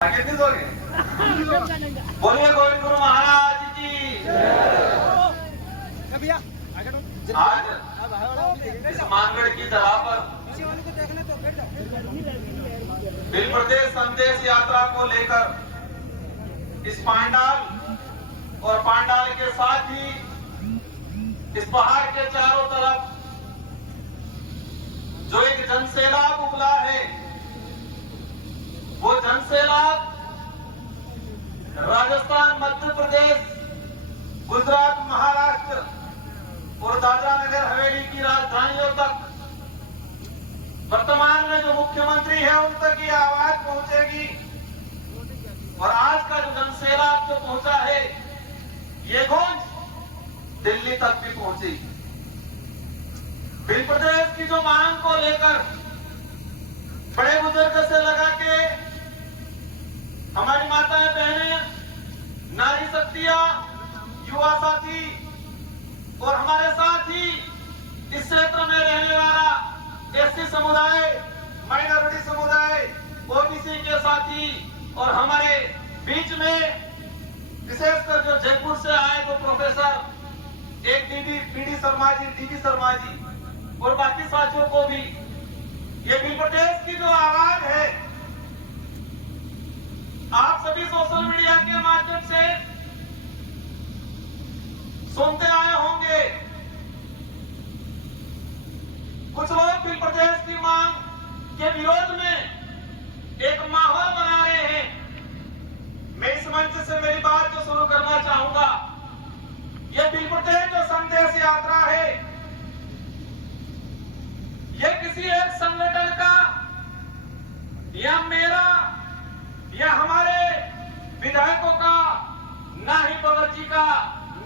आगे भी दोगे? बोलिए गोविंद गुरु महाराज की। आज इस मानगढ़ की धरा पर बिल प्रदेश संदेश यात्रा को लेकर इस पांडाल और पांडाल के साथ ही इस पहाड़ के चारों तरफ जो एक जनसैलाब उबला है, वो जनसैलाब राजस्थान, मध्य प्रदेश, गुजरात, महाराष्ट्र और दादरा नगर हवेली की राजधानियों तक, वर्तमान में जो मुख्यमंत्री है उन तक ये आवाज पहुंचेगी। और आज का जो जनसैलाब जो पहुंचा है, ये गूंज दिल्ली तक भी पहुंचेगी। बिल प्रदेश की जो मांग को लेकर बड़े बुजुर्ग से लगा के हमारी माताएं, बहनें, नारी शक्तियां, युवा साथी और हमारे साथ ही इस क्षेत्र में रहने वाला एससी समुदाय, माइनॉरिटी समुदाय, ओबीसी के साथी और हमारे बीच में विशेषकर जो जयपुर से आए तो प्रोफेसर एक डीडी शर्मा जी और बाकी साथियों को भी, ये बिल प्रदेश की जो आवाज है, आप सभी सोशल मीडिया के माध्यम से सुनते आए होंगे। कुछ लोग बिल प्रदेश की मांग के विरोध में एक माहौल बना रहे हैं। मैं इस मंच से मेरी बात जो शुरू करना चाहूंगा, यह बिल प्रदेश जो संदेश यात्रा है, यह किसी एक संगठन का या मेरा या हमारे विधायकों का, ना ही भगत जी का,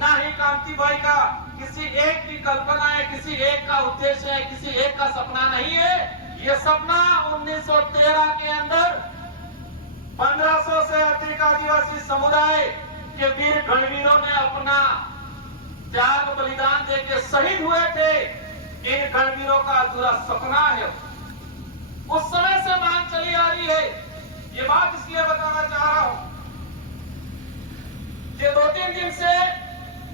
ना ही कांति भाई का किसी एक की कल्पना है, किसी एक का उद्देश्य है, किसी एक का सपना नहीं है। यह सपना 1913 के अंदर 1500 से अधिक आदिवासी समुदाय के वीर गणवीरों ने अपना त्याग बलिदान देके शहीद हुए थे। इन गणवीरों का अधूरा सपना है। उस समय से मांग चली आ रही है। ये बात इसलिए बताना चाह रहा हूं कि 2-3 दिन से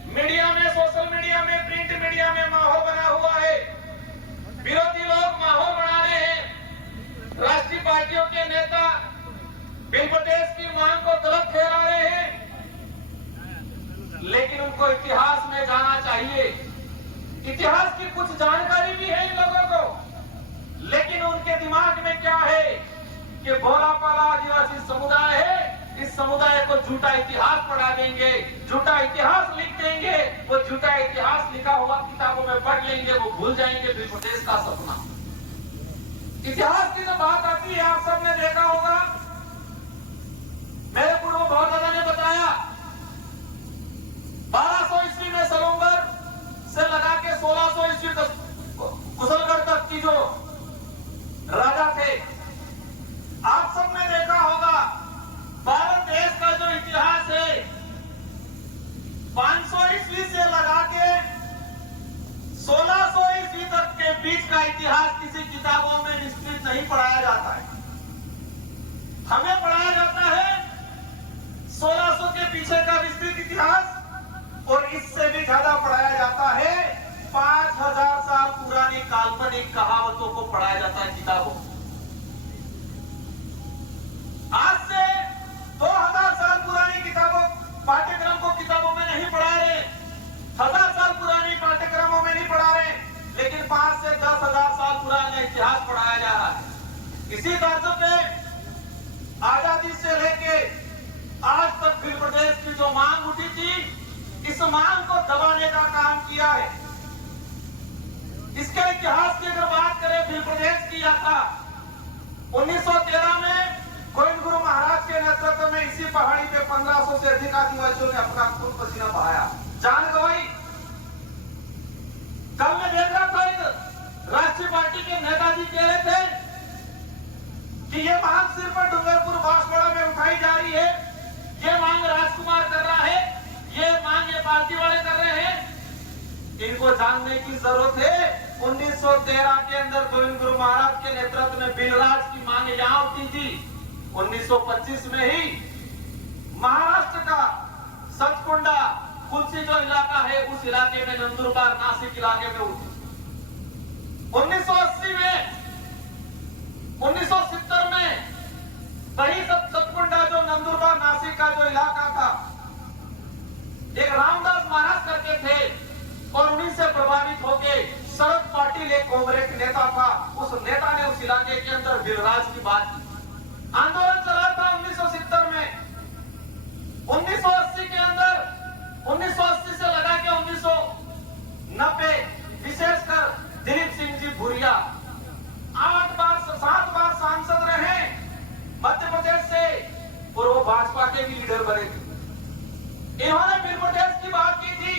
मीडिया में, सोशल मीडिया में, प्रिंट मीडिया में माहौल बना हुआ है। विरोधी लोग माहौल बना रहे हैं। राष्ट्रीय पार्टियों के नेता बिल प्रदेश की मांग को गलत ठहरा रहे हैं, लेकिन उनको इतिहास में जाना चाहिए। इतिहास की कुछ जानकारी भी है इन लोगों को, लेकिन उनके दिमाग में क्या है कि भोला पाला आदिवासी समुदाय है, इस समुदाय को झूठा इतिहास पढ़ा देंगे, झूठा इतिहास लिख देंगे। वो झूठा इतिहास लिखा हुआ किताबों में पढ़ लेंगे, वो भूल जाएंगे बिल प्रदेश का सपना। इतिहास की जो बात आती है, आप सबने देखा होगा, मेरे पूर्व बहुत दादा ने बताया, 1200 ईस्वी में सलोंगर से लगा के 1600 ईस्वी तक कुशलगढ़ तक की जो राजा थे, आप सबने देखा होगा। भारत देश का जो इतिहास है, 500 ईस्वी से लगा के 1600 ईस्वी तक के बीच का इतिहास किसी किताबों में विस्तृत नहीं पढ़ाया जाता है। हमें पढ़ाया जाता है 1600 के पीछे का विस्तृत इतिहास, और इससे भी ज्यादा पढ़ाया जाता है 5000 साल पुरानी काल्पनिक कहावतों को पढ़ाया जाता है किताबों। आज से 2000 साल पुरानी किताबों पाठ्यक्रम को किताबों में नहीं पढ़ा रहे, 1000 साल पुरानी पाठ्यक्रमों में नहीं पढ़ा रहे, लेकिन 5 से 10,000 साल पुराना इतिहास पढ़ाया जा रहा है। इसी तर्ज पे आजादी से लेके आज तक बिल प्रदेश की जो मांग उठी थी, इस मांग को दबाने का काम किया है। इसके इतिहास की अगर बात करें, बिल प्रदेश की यात्रा 1913 में गोविंद गुरु महाराज के नेतृत्व में इसी पहाड़ी पे 1500 से अधिक आदिवासियों ने अपना खून पसीना बहाया, जान गंवाई। कल मैं देख रहा था, एक राष्ट्रीय पार्टी के नेताजी कह रहे थे कि ये मांग सिर्फ डूंगरपुर बांसवाड़ा में उठाई जा रही है, ये मांग राजकुमार कर रहा है, ये मांग ये पार्टी वाले कर रहे हैं। इनको जानने की जरूरत है, 1913 के अंदर गोविंद गुरु महाराज के नेतृत्व में बिलराज की मांग यहाँ उठी थी। 1925 में ही महाराष्ट्र का सचकुंडा कुल्सी जो इलाका है उस इलाके में नंदुरबार नासिक इलाके में हुई। 1980 में 1970 में वही सब सचकुंडा जो नंदुरबार नासिक का जो इलाका था, एक रामदास महाराज करके थे और उन्हीं से प्रभावित होके शरद पाटिल एक कांग्रेस नेता था, उस नेता ने उस इलाके के अंदर वीरराज की बात की। आंदोलन चला था 1970 में। 1980 के अंदर 1980 से लगा के 1990 विशेषकर दिलीप सिंह जी भूरिया 7 बार सांसद रहे मध्य प्रदेश से और वो भाजपा के भी लीडर बने थे। इन्होंने मध्य प्रदेश की बात की थी।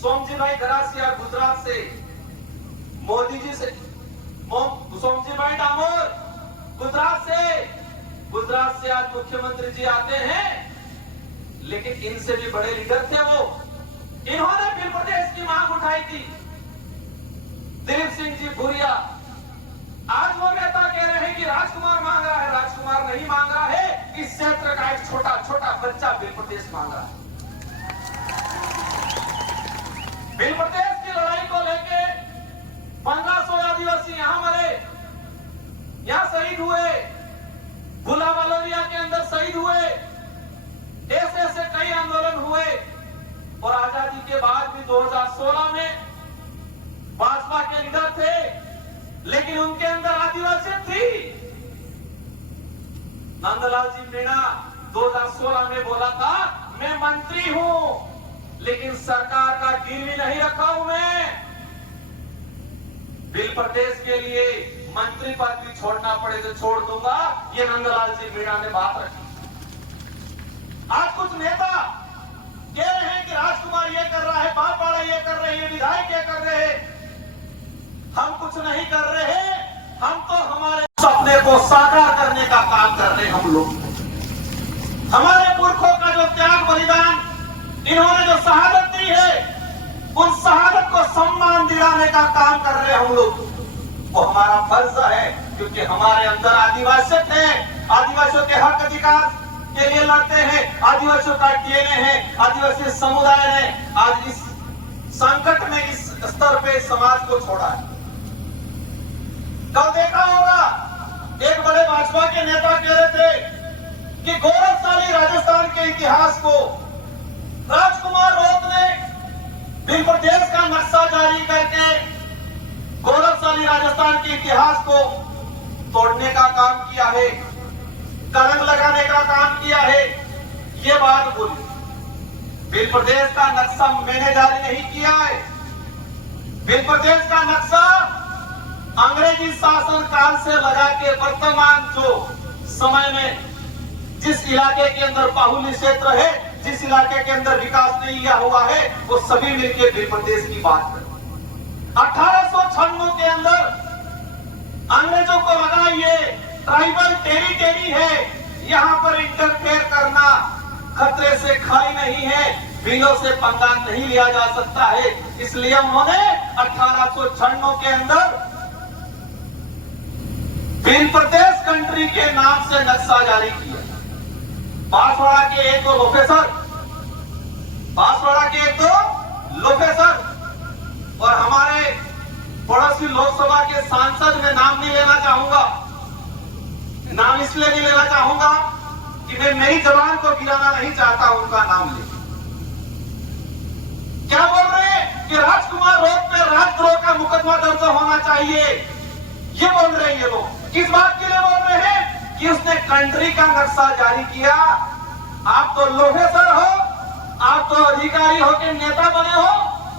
सोमजी भाई गरासिया गुजरात से, मोदी जी से, सोमजी भाई डामोर गुजरात से आज मुख्यमंत्री जी आते हैं, लेकिन इनसे भी बड़े लीडर थे वो। इन्होंने मध्य प्रदेश की मांग उठाई थी। दिलीप सिंह जी भूरिया आज वो नेता कह रहे हैं कि राजकुमार मांग रहा है, राजकुमार नहीं मांग रहा है, इस क्षेत्र का एक छोटा छोटा बच्चा मध्य प्रदेश मांग रहा है। मध्य प्रदेश की लड़ाई को लेके 1500 आदिवासी यहां मरे, यहां शहीद हुए, भुला वालोरिया के अंदर शहीद हुए, ऐसे ऐसे कई आंदोलन हुए। और आजादी के बाद भी 2016 में भाजपा के लीडर थे, लेकिन उनके अंदर आदिवासी थी। नंदलाल जी मीणा 2016 में बोला था मैं मंत्री हूं, लेकिन सरकार का गिरवी नहीं रखा हूं मैं। मध्य प्रदेश के लिए मंत्री पद भी छोड़ना पड़े तो छोड़ दूंगा, ये नंदलाल जी मीणा ने बात रखी। आज कुछ नेता कह रहे हैं कि राजकुमार ये कर रहा है, बापवाड़ा ये कर रहे हैं, विधायक ये कर रहे हैं। हम कुछ नहीं कर रहे हैं, हम तो हमारे सपने को साकार करने का काम कर रहे हैं। हम लोग हमारे पुरखों का जो त्याग बलिदान, इन्होंने जो शहादत दी है, उन शहादत को सम्मान दिलाने का काम कर रहे हैं हम लोग। वो हमारा फर्ज है, क्योंकि हमारे अंदर आदिवासी है, आदिवासियों के हक अधिकार के लिए लड़ते हैं, आदिवासियों का डीएनए है, आदिवासी समुदाय ने आज इस संकट में इस स्तर पे समाज को छोड़ा है। कल देखा होगा एक बड़े भाजपा के नेता कह रहे थे कि गौरवशाली राजस्थान के इतिहास को राजकुमार रोत ने मध्य प्रदेश का नक्शा जारी करके गौरवशाली राजस्थान के इतिहास को तोड़ने का काम किया है, कलंक लगाने का काम किया है। ये बात बोली। मध्य प्रदेश का नक्शा मैंने जारी नहीं किया है। मध्य प्रदेश का नक्शा अंग्रेजी शासन काल से लगा के वर्तमान जो समय में जिस इलाके के अंदर बाहुल्य क्षेत्र है, जिस इलाके के अंदर विकास नहीं किया हुआ है, वो सभी मिलकर मध्य प्रदेश की बात करें। 1896 के अंदर अंग्रेजों को लगा ये ट्राइबल टेरिटरी है, यहाँ पर इंटरफेयर करना खतरे से खाली नहीं है, बिलों से पंगा नहीं लिया जा सकता है। इसलिए उन्होंने 1896 के अंदर मध्य प्रदेश कंट्री के नाम से नक्शा जारी किया। बांसवाड़ा के एक दो लोकेसर और हमारे पड़ोसी लोकसभा के सांसद में नाम नहीं लेना चाहूंगा। नाम इसलिए नहीं लेना चाहूंगा कि मैं मेरी जबान को गिराना नहीं चाहता उनका नाम ले। क्या बोल रहे हैं कि राजकुमार रोड पे राजद्रोह का मुकदमा दर्ज होना चाहिए, ये बोल रहे हैं ये लोग। किस बात के लिए बोल रहे हैं कि उसने कंट्री का नक्शा जारी किया। आप तो लोहेसर हो, आप तो अधिकारी होकर नेता बने हो।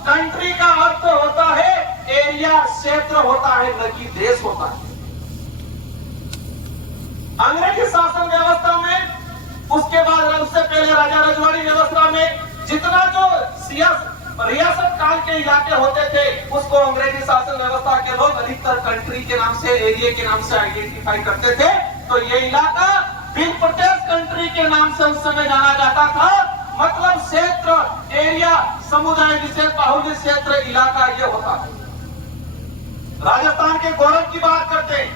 कंट्री का अर्थ होता है एरिया, क्षेत्र होता है, न कि देश होता है। अंग्रेजी शासन व्यवस्था में, उसके बाद उससे पहले राजा रजवाड़ी व्यवस्था में जितना जो रियासत काल के इलाके होते थे, उसको अंग्रेजी शासन व्यवस्था के लोग अधिकतर कंट्री के नाम से, एरिया के नाम से आइडेंटिफाई करते थे। तो ये इलाका मध्य प्रदेश कंट्री के नाम से उस समय जाना जाता था। मतलब क्षेत्र, एरिया, समुदाय विशेष, बाहुल्य क्षेत्र, इलाका ये होता है। राजस्थान के गौरव की बात करते हैं।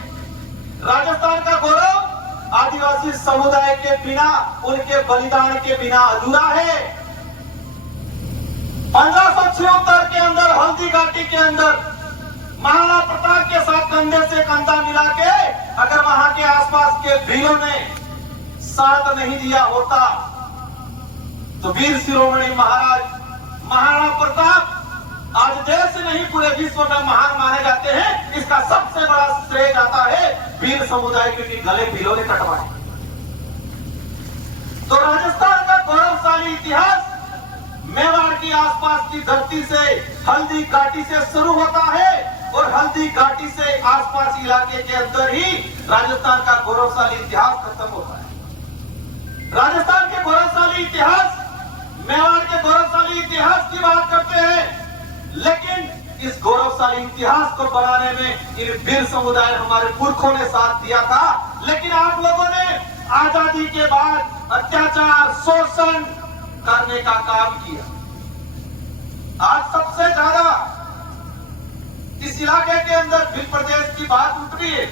राजस्थान का गौरव आदिवासी समुदाय के बिना, उनके बलिदान के बिना अधूरा है। 1576 के अंदर हल्दी घाटी के अंदर महाराणा प्रताप के साथ कंधे से कंधा मिला के अगर वहां के आसपास के वीरों ने साथ नहीं दिया होता तो वीर शिरोमणि महाराज महाराणा प्रताप आज देश नहीं पूरे विश्व में महान माने जाते हैं। इसका सबसे बड़ा श्रेय जाता है वीर समुदाय के गले वीरों ने कटवाए। तो राजस्थान का गौरवशाली इतिहास मेवाड़ की आसपास की धरती से हल्दी घाटी से शुरू होता है और हल्दी घाटी से आसपास इलाके के अंदर ही राजस्थान का गौरवशाली इतिहास खत्म होता है। राजस्थान के गौरवशाली इतिहास, मेवाड़ के गौरवशाली इतिहास की बात करते हैं, लेकिन इस गौरवशाली इतिहास को बनाने में इन वीर समुदाय हमारे पुरखों ने साथ दिया था। लेकिन आप लोगों ने आजादी के बाद अत्याचार, शोषण करने का काम किया। आज सबसे ज्यादा इस इलाके के अंदर भिल प्रदेश की बात उठ रही है।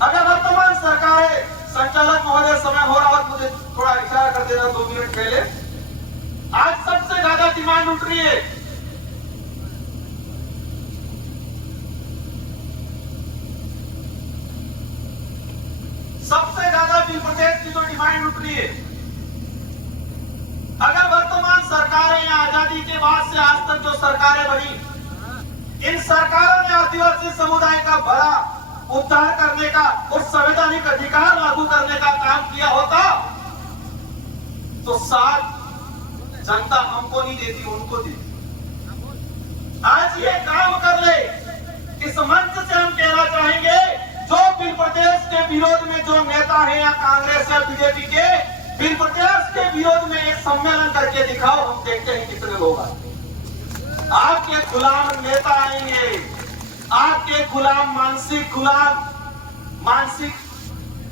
अगर वर्तमान सरकारें, संचालक महोदय समय हो रहा है, मुझे थोड़ा इशारा कर देना 2 मिनट पहले। आज सबसे ज्यादा डिमांड उठ रही है सबसे ज्यादा भिल प्रदेश की जो डिमांड उठ रही है, अगर वर्तमान सरकारें या आजादी के बाद से आज तक जो सरकारें बनी, इन सरकारों ने आदिवासी समुदाय का भला उद्धार करने का और संवैधानिक अधिकार लागू करने का काम किया होता तो साथ जनता हमको नहीं देती, उनको देती। आज ये काम कर ले, इस मंच से हम कहना चाहेंगे जो भिल प्रदेश के विरोध में जो नेता है या कांग्रेस या बीजेपी के, भिल प्रदेश के विरोध में एक सम्मेलन करके दिखाओ, हम देखते हैं कितने लोग आए। आपके गुलाम नेता आएंगे, आपके गुलाम मानसिक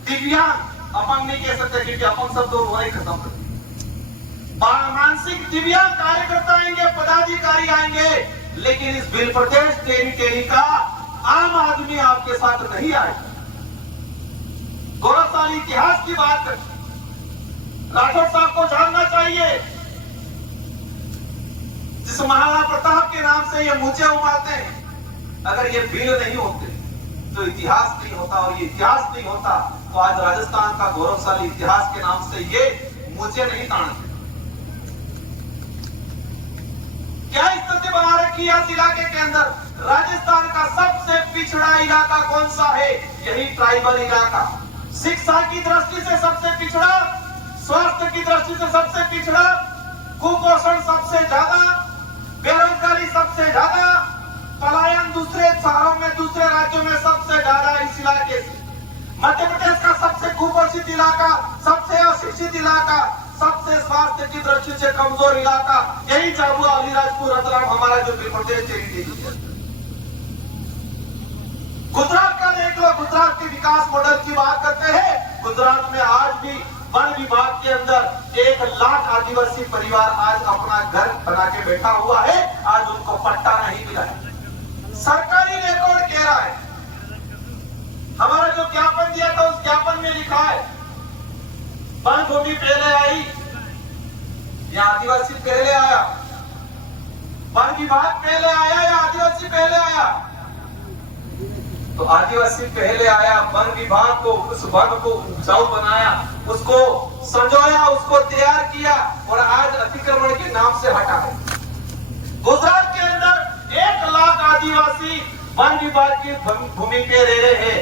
दिव्यांग, अपन नहीं कह सकते क्योंकि अपन सब तो वही खत्म कर, मानसिक दिव्यांग कार्यकर्ता आएंगे, पदाधिकारी आएंगे, लेकिन इस भिल प्रदेश टेरी का आम आदमी आपके साथ नहीं आएगा। गौरवशाली इतिहास की बात करते, राठौर साहब को जानना चाहिए, जिस महाराणा प्रताप के नाम से ये मूंछें उमारते हैं, अगर ये वीर नहीं होते तो इतिहास नहीं होता, और ये इतिहास नहीं होता तो आज राजस्थान का गौरवशाली इतिहास के नाम से ये मूंछें नहीं तानते। क्या स्थिति बना रखी है इस इलाके के अंदर? राजस्थान का सबसे पिछड़ा इलाका कौन सा है? यही ट्राइबल इलाका। शिक्षा की दृष्टि से सबसे पिछड़ा, स्वास्थ्य की दृष्टि से सबसे पिछड़ा, कुपोषण सबसे ज्यादा, बेरोजगारी सबसे ज्यादा, पलायन दूसरे शहरों में, दूसरे राज्यों में सबसे ज्यादा इस इलाके से। मध्य प्रदेश का सबसे कुपोषित इलाका, सबसे अशिक्षित इलाका, सबसे स्वास्थ्य की दृष्टि से कमजोर इलाका, यही झाबुआ, अलीराजपुर, रतलाम हमारा जो भिल प्रदेश है। गुजरात का देख लो, गुजरात के विकास मॉडल की बात करते हैं। गुजरात में आज भी वन विभाग के अंदर 1 लाख आदिवासी परिवार आज अपना घर बना के बैठा हुआ है, आज उनको पट्टा नहीं मिला है। सरकारी रिकॉर्ड कह रहा है, हमारा जो ज्ञापन दिया था उस ज्ञापन में लिखा है वन भूमि पहले आई या आदिवासी पहले आया, वन विभाग पहले आया या आदिवासी पहले आया? तो आदिवासी पहले आया, वन विभाग को, उस वन को उपजाऊ बनाया, उसको संजोया, उसको तैयार किया और आज अतिक्रमण के नाम से हटा है। गुजरात के अंदर 1 लाख आदिवासी वन विभाग की भूमि पे रह रहे हैं।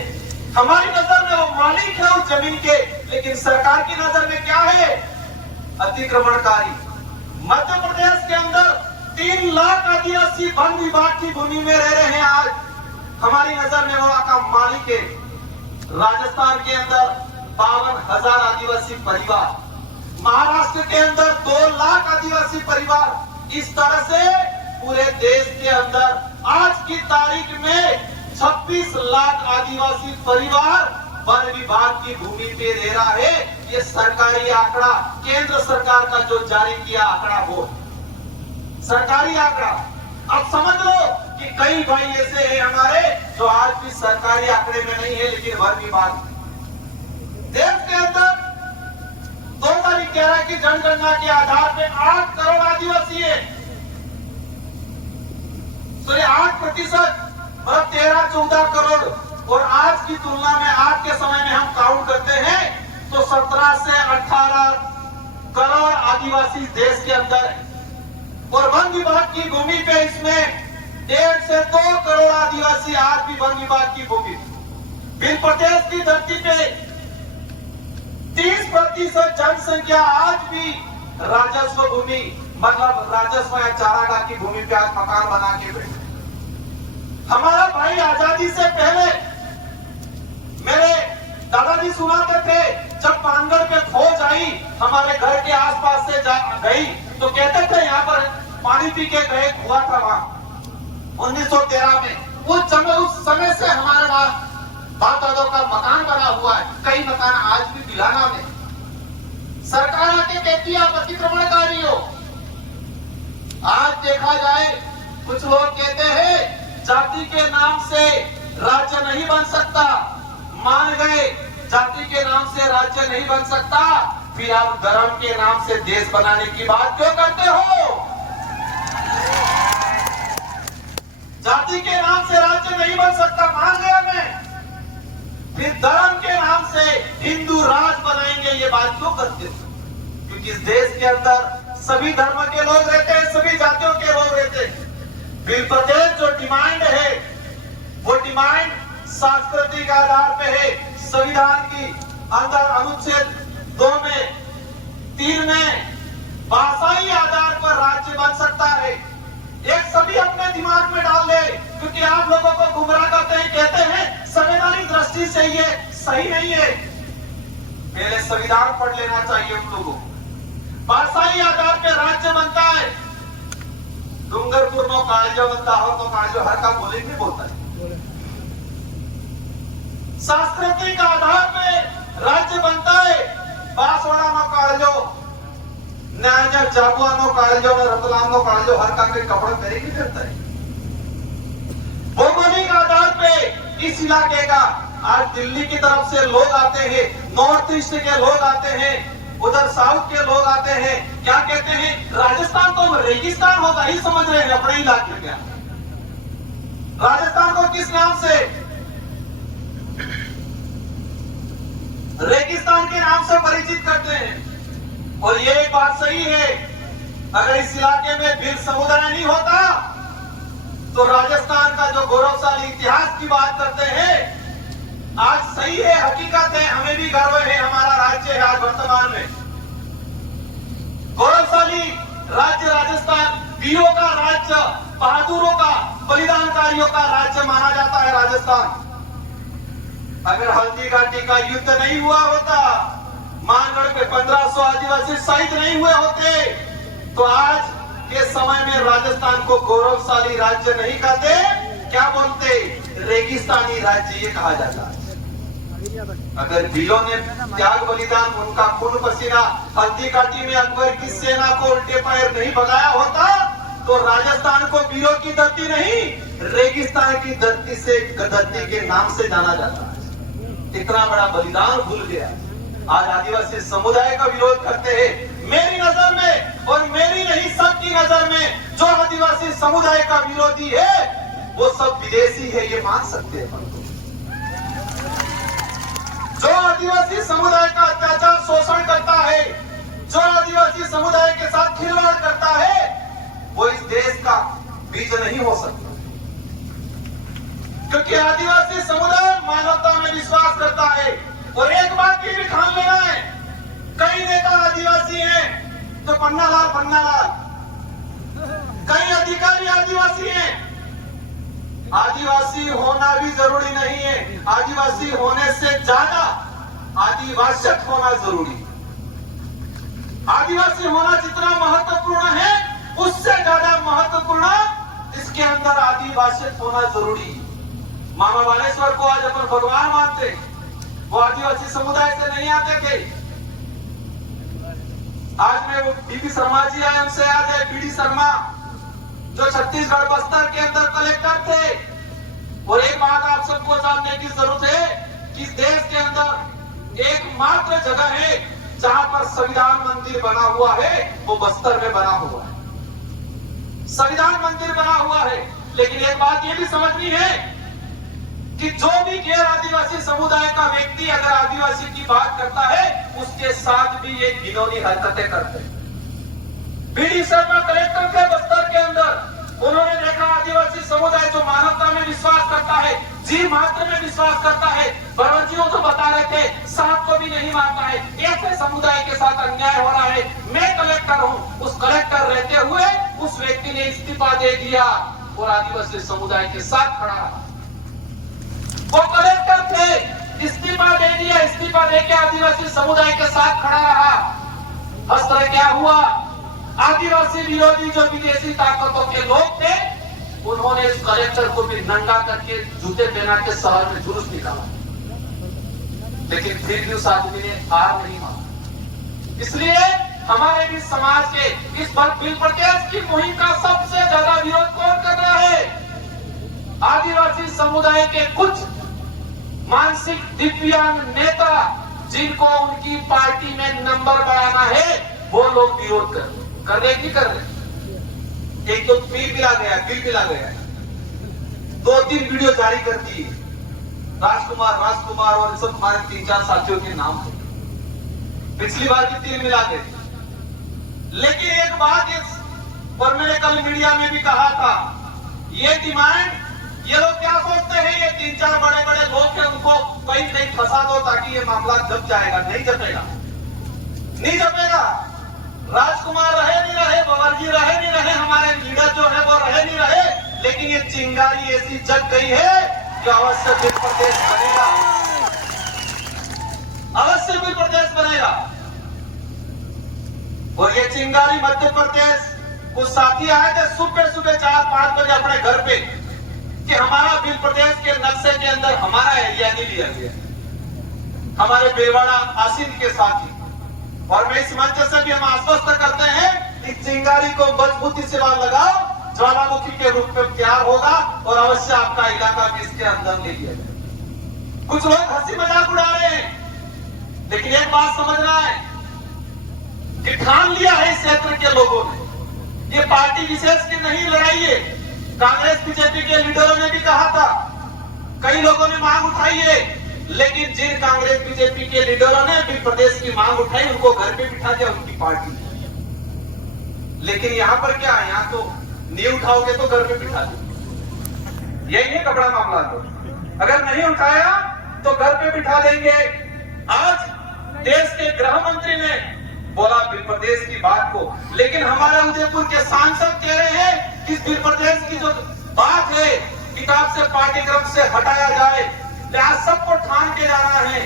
हमारी नजर में वो मालिक है उस जमीन के, लेकिन सरकार की नजर में क्या है? अतिक्रमणकारी। मध्य प्रदेश के अंदर 3 लाख आदिवासी वन विभाग की भूमि में रह रहे हैं, आज हमारी नजर में वो का मालिक है। राजस्थान के अंदर 52,000 आदिवासी परिवार, महाराष्ट्र के अंदर 2 लाख आदिवासी परिवार। इस तरह से पूरे देश के अंदर आज की तारीख में 26 लाख आदिवासी परिवार वन विभाग की भूमि पे रह रहा है। ये सरकारी आंकड़ा, केंद्र सरकार का जो जारी किया आंकड़ा, वो सरकारी आंकड़ा। अब समझ लो कि कई भाई ऐसे हैं हमारे जो आज भी सरकारी आंकड़े में नहीं है, लेकिन वन विभाग। देश के अंदर 2011 की जनगणना के आधार पे 8 करोड़ आदिवासी है। तो ये 8% मतलब 13-14 करोड़, और आज की तुलना में आज के समय में हम काउंट करते हैं तो 17 से 18 करोड़ आदिवासी देश के अंदर है। और वन विभाग की भूमि पे इसमें 1.5 से 2 करोड़ आदिवासी आज भी वन विभाग की भूमि। बिल प्रदेश की धरती पे 30% जनसंख्या आज भी राजस्व भूमि मतलब राजस्व या चारागाह की भूमि पे आज मकान बना के बैठे। हमारा भाई आजादी से पहले मेरे दादाजी सुनाते थे, जब पानगढ़ पे खोज आई हमारे घर के आसपास से गई तो कहते थे यहाँ पर पानी पी के गए हुआ था वहां 1913 में। उस समय से हमारे वहां बाप दादों का मकान बना हुआ है, कई मकान आज भी बिलाना में। सरकार आके कहती है आप अतिक्रमणकारी हो। आज देखा जाए कुछ लोग कहते हैं जाति के नाम से राज्य नहीं बन सकता, मान गए जाति के नाम से राज्य नहीं बन सकता, फिर आप धर्म के नाम से देश बनाने की बात क्यों करते हो? जाति के नाम से राज्य नहीं बन सकता, मान गया मैं, फिर धर्म के नाम से हिंदू राज बनाएंगे, ये बात क्यों करते हो? क्योंकि इस देश के अंदर सभी धर्म के लोग रहते हैं, सभी जातियों के लोग रहते हैं। बिल प्रदेश जो डिमांड है वो डिमांड सांस्कृतिक आधार पे है। संविधान की अंदर अनुच्छेद 2 में 3 में भाषाई आधार पर राज्य बन सकता है। एक सभी अपने दिमाग में डाल ले, क्योंकि आप लोगों को गुमराह करते हैं, कहते हैं संवैधानिक दृष्टि से ये सही नहीं है। पहले संविधान पढ़ लेना चाहिए उन लोगों को। भाषाई आधार पे राज्य बनता है। डूंगरपुर नो कालजो बनता हो तो कालजो हर का बोले नहीं बोलता है। सांस्कृतिक आधार पे राज्य बनता है। बांसवाड़ा नो कालजो, न्याय जाबुआ नो कालजो, रतलाम नो कालजो हर का के कपड़े पहने नहीं करता है। भौगोलिक आधार पे इस इलाके का आज दिल्ली की तरफ से लोग आते हैं, नॉर्थ ईस्ट के लोग आते हैं, उधर साउथ के लोग आते हैं। क्या कहते हैं? राजस्थान तो रेगिस्तान होगा ही समझ रहे हैं अपने इलाके में। राजस्थान को किस नाम से? रेगिस्तान के नाम से परिचित करते हैं। और ये बात सही है, अगर इस इलाके में भील समुदाय नहीं होता तो राजस्थान का जो गौरवशाली इतिहास की बात करते हैं आज सही है, हकीकत है, हमें भी गर्व है, हमारा राज्य है आज वर्तमान में गौरवशाली राज्य राजस्थान, वीरों का राज्य, बहादुरों का, बलिदानकारियों का राज्य माना जाता है राजस्थान। अगर हल्दी घाटी का युद्ध नहीं हुआ होता, मानगढ़ पे 1500 आदिवासी शहीद नहीं हुए होते, तो आज के समय में राजस्थान को गौरवशाली राज्य नहीं कहते, क्या बोलते? रेगिस्तानी राज्य ये कहा जाता है। अगर वीरों ने त्याग बलिदान, उनका खून पसीना हल्दी घाटी में अकबर की सेना को उल्टे पैर नहीं भगाया होता तो राजस्थान को वीरों की धरती नहीं, रेगिस्तान की धरती से धरती के नाम से जाना जाता है। इतना बड़ा बलिदान भूल गया। आज आदिवासी समुदाय का विरोध करते हैं। मेरी नजर में और मेरी नहीं सबकी नजर में जो आदिवासी समुदाय का विरोधी है वो सब विदेशी है, ये मान सकते हैं। जो आदिवासी समुदाय का अत्याचार शोषण करता है, जो आदिवासी समुदाय के साथ खिलवाड़ करता है, वो इस देश का बीज नहीं हो सकता। क्योंकि आदिवासी समुदाय मानवता में विश्वास करता है। और एक बात की भी ठान लेना है, कई नेता आदिवासी हैं तो पन्नालाल, कई अधिकारी आदिवासी हैं। आदिवासी होना भी जरूरी नहीं है, आदिवासी होने से ज्यादा आदिवासियत होना जरूरी है। आदिवासी होना जितना महत्वपूर्ण है उससे ज्यादा महत्वपूर्ण इसके अंदर आदिवासियत होना जरूरी है। मामा बालेश्वर को आज अपन भगवान मानते, वो आदिवासी समुदाय से नहीं आते थे। आज में वो बीडी शर्मा जी आए, हमसे याद है बीडी शर्मा जो छत्तीसगढ़ बस्तर के अंदर कलेक्टर थे। और एक बात आप सबको जानने की जरूरत है कि इस देश के अंदर एकमात्र जगह है जहां पर संविधान मंदिर बना हुआ है, वो बस्तर में बना हुआ है। संविधान मंदिर बना हुआ है, लेकिन एक बात ये भी समझनी है कि जो भी गैर आदिवासी समुदाय का व्यक्ति अगर आदिवासी की बात करता है, उसके साथ भी ये घिनौनी हरकतें करते हैं। बीडी शर्मा कलेक्टर थे बस्तर के अंदर, उन्होंने देखा आदिवासी समुदाय जो मानवता में विश्वास करता है, जीव मात्र में विश्वास करता है, बरवंजियों तो बता रहे थे सांप को भी नहीं मारता है, ऐसे समुदाय के साथ अन्याय हो रहा है। मैं कलेक्टर हूं, उस कलेक्टर रहते हुए उस व्यक्ति ने इस्तीफा दे दिया और आदिवासी समुदाय के साथ खड़ा रहा। वो कलेक्टर थे, इस्तीफा दे दिया, इस्तीफा देके आदिवासी समुदाय के साथ खड़ा रहा। अस्त्र क्या हुआ? आदिवासी विरोधी जो विदेशी ताकतों के लोग थे, उन्होंने इस कलेक्टर को भी नंगा करके जूते पहना के शहर में जुलूस निकाला, लेकिन फिर भी उस आदमी ने हार नहीं माना। इसलिए हमारे भी समाज के इस बिल प्रोटेस्ट की मुहिम का सबसे ज्यादा विरोध कौन कर रहा है? आदिवासी समुदाय के कुछ मानसिक दिव्यांग नेता, जिनको उनकी पार्टी में नंबर बढ़ाना है, वो लोग विरोध कर रहे नहीं कर रहे। एक तो बिल मिला गया, 2-3 वीडियो जारी कर दी, राजकुमार और सब हमारे 3-4 साथियों के नाम थे। पिछली बार भी 3 मिला गए। लेकिन एक बात और मैंने कल मीडिया में भी कहा था, ये डिमांड ये लोग क्या सोचते हैं, ये 3-4 बड़े लोग हैं, उनको कहीं फंसा दो ताकि ये मामला जप जाएगा। नहीं जपेगा। राजकुमार रहे नहीं रहे, बवर्जी रहे नहीं रहे, हमारे लीडर जो है वो रहे नहीं रहे, लेकिन ये चिंगारी ऐसी जग गई है कि अवश्य बिल प्रदेश बनेगा, अवश्य बिल प्रदेश बनेगा। और ये चिंगारी मध्य प्रदेश, कुछ साथी आए थे सुबह 4-5 बजे अपने घर पे कि हमारा बिल प्रदेश के नक्शे के अंदर हमारा एरिया नहीं लिया गया, हमारे बेवाड़ा आसिन के साथी। और मैं इस मंच से भी हम आश्वस्त करते हैं कि चिंगारी को मजबूती से वहां लगाओ, ज्वालामुखी के रूप में तैयार होगा और अवश्य आपका इलाका भी इसके अंदर ले लिया जाए। कुछ लोग हंसी मजाक उड़ा रहे हैं, लेकिन एक बात समझना है कि ठान लिया है इस क्षेत्र के लोगों ने, ये पार्टी विशेष की नहीं लड़ाई है। कांग्रेस बीजेपी के लीडरों ने भी कहा था, कई लोगों ने मांग उठाई है, लेकिन जिन कांग्रेस बीजेपी के लीडरों ने भी प्रदेश की मांग उठाई, उनको घर पे बिठा दिया उनकी पार्टी। लेकिन यहाँ पर क्या है, यहाँ तो नहीं उठाओगे तो घर पे बिठा दो, यही है कपड़ा मामला। तो अगर नहीं उठाया तो घर पे बिठा देंगे। आज देश के गृह मंत्री ने बोला बिल प्रदेश की बात को, लेकिन हमारे उदयपुर के सांसद कह रहे हैं कि बिल प्रदेश की जो बात है किताब से, पाठ्यक्रम से हटाया जाए। सबको ठान के जाना है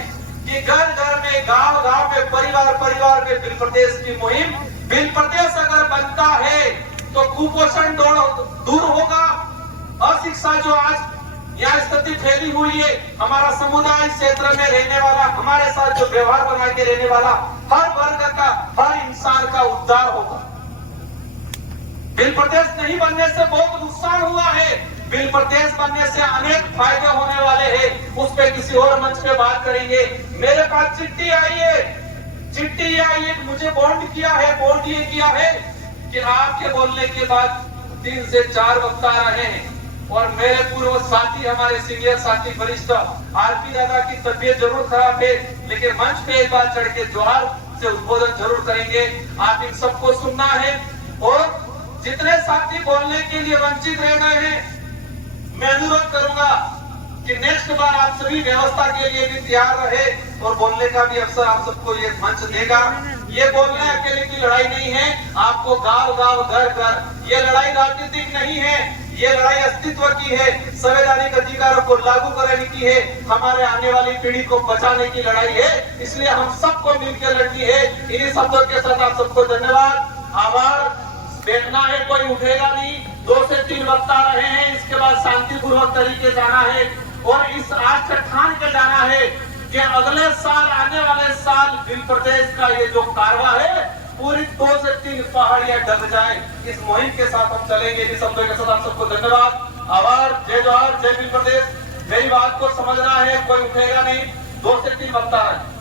कि घर घर में, गांव गांव में, परिवार में बिल प्रदेश की मुहिम। बिल प्रदेश अगर बनता है तो कुपोषण दूर होगा। अशिक्षा जो आज यहाँ स्थिति फैली हुई है, हमारा समुदाय क्षेत्र में रहने वाला, हमारे साथ जो व्यवहार बना के रहने वाला हर वर्ग का, हर इंसान का उद्धार होगा। बिल प्रदेश नहीं बनने से बहुत नुकसान हुआ है, बिल प्रदेश बनने से अनेक फायदे होने वाले हैं। उस पे किसी और मंच पे बात करेंगे। मेरे पास चिट्ठी आई है, मुझे बॉन्ड किया है, बॉन्ड ये किया है कि आपके बोलने के बाद 3 से 4 वक्ता रहे हैं और मेरे पूर्व साथी, हमारे सीनियर साथी वरिष्ठ आरपी दादा की तबीयत जरूर खराब है, लेकिन मंच पे एक बार चढ़ के जोहार से उद्बोधन जरूर करेंगे। आप इन सबको सुनना है और जितने साथी बोलने के लिए वंचित रह गए हैं, मैं अनुरोध करूंगा कि नेक्स्ट बार आप सभी व्यवस्था के लिए भी तैयार रहे और बोलने का भी अवसर आप सबको ये मंच देगा। ये बोलना अकेले की लड़ाई नहीं है, आपको गांव गांव, घर घर, ये लड़ाई राजनीतिक नहीं है, ये लड़ाई अस्तित्व की है, संवैधानिक अधिकारों को लागू करने की है, हमारे आने वाली पीढ़ी को बचाने की लड़ाई है। इसलिए हम सबको मिलकर लड़नी है। इन्हीं शब्दों के साथ आप सबको धन्यवाद, आभार। बैठना है, कोई उठेगा नहीं। 2 से 3 वक्ता रहे हैं, इसके बाद शांतिपूर्वक तरीके जाना है और इस आज से ठान के जाना है कि अगले साल, आने वाले साल बिल प्रदेश का ये जो कारवा है, पूरी 2 से 3 पहाड़ियां ढक जाए। इस मुहिम के साथ हम चलेंगे। इस शब्दों के साथ आप सबको धन्यवाद, आभार, जय जोहार, जय बिल प्रदेश। मेरी बात को समझना है, कोई उठेगा नहीं। 2 से 3 वक्ता है।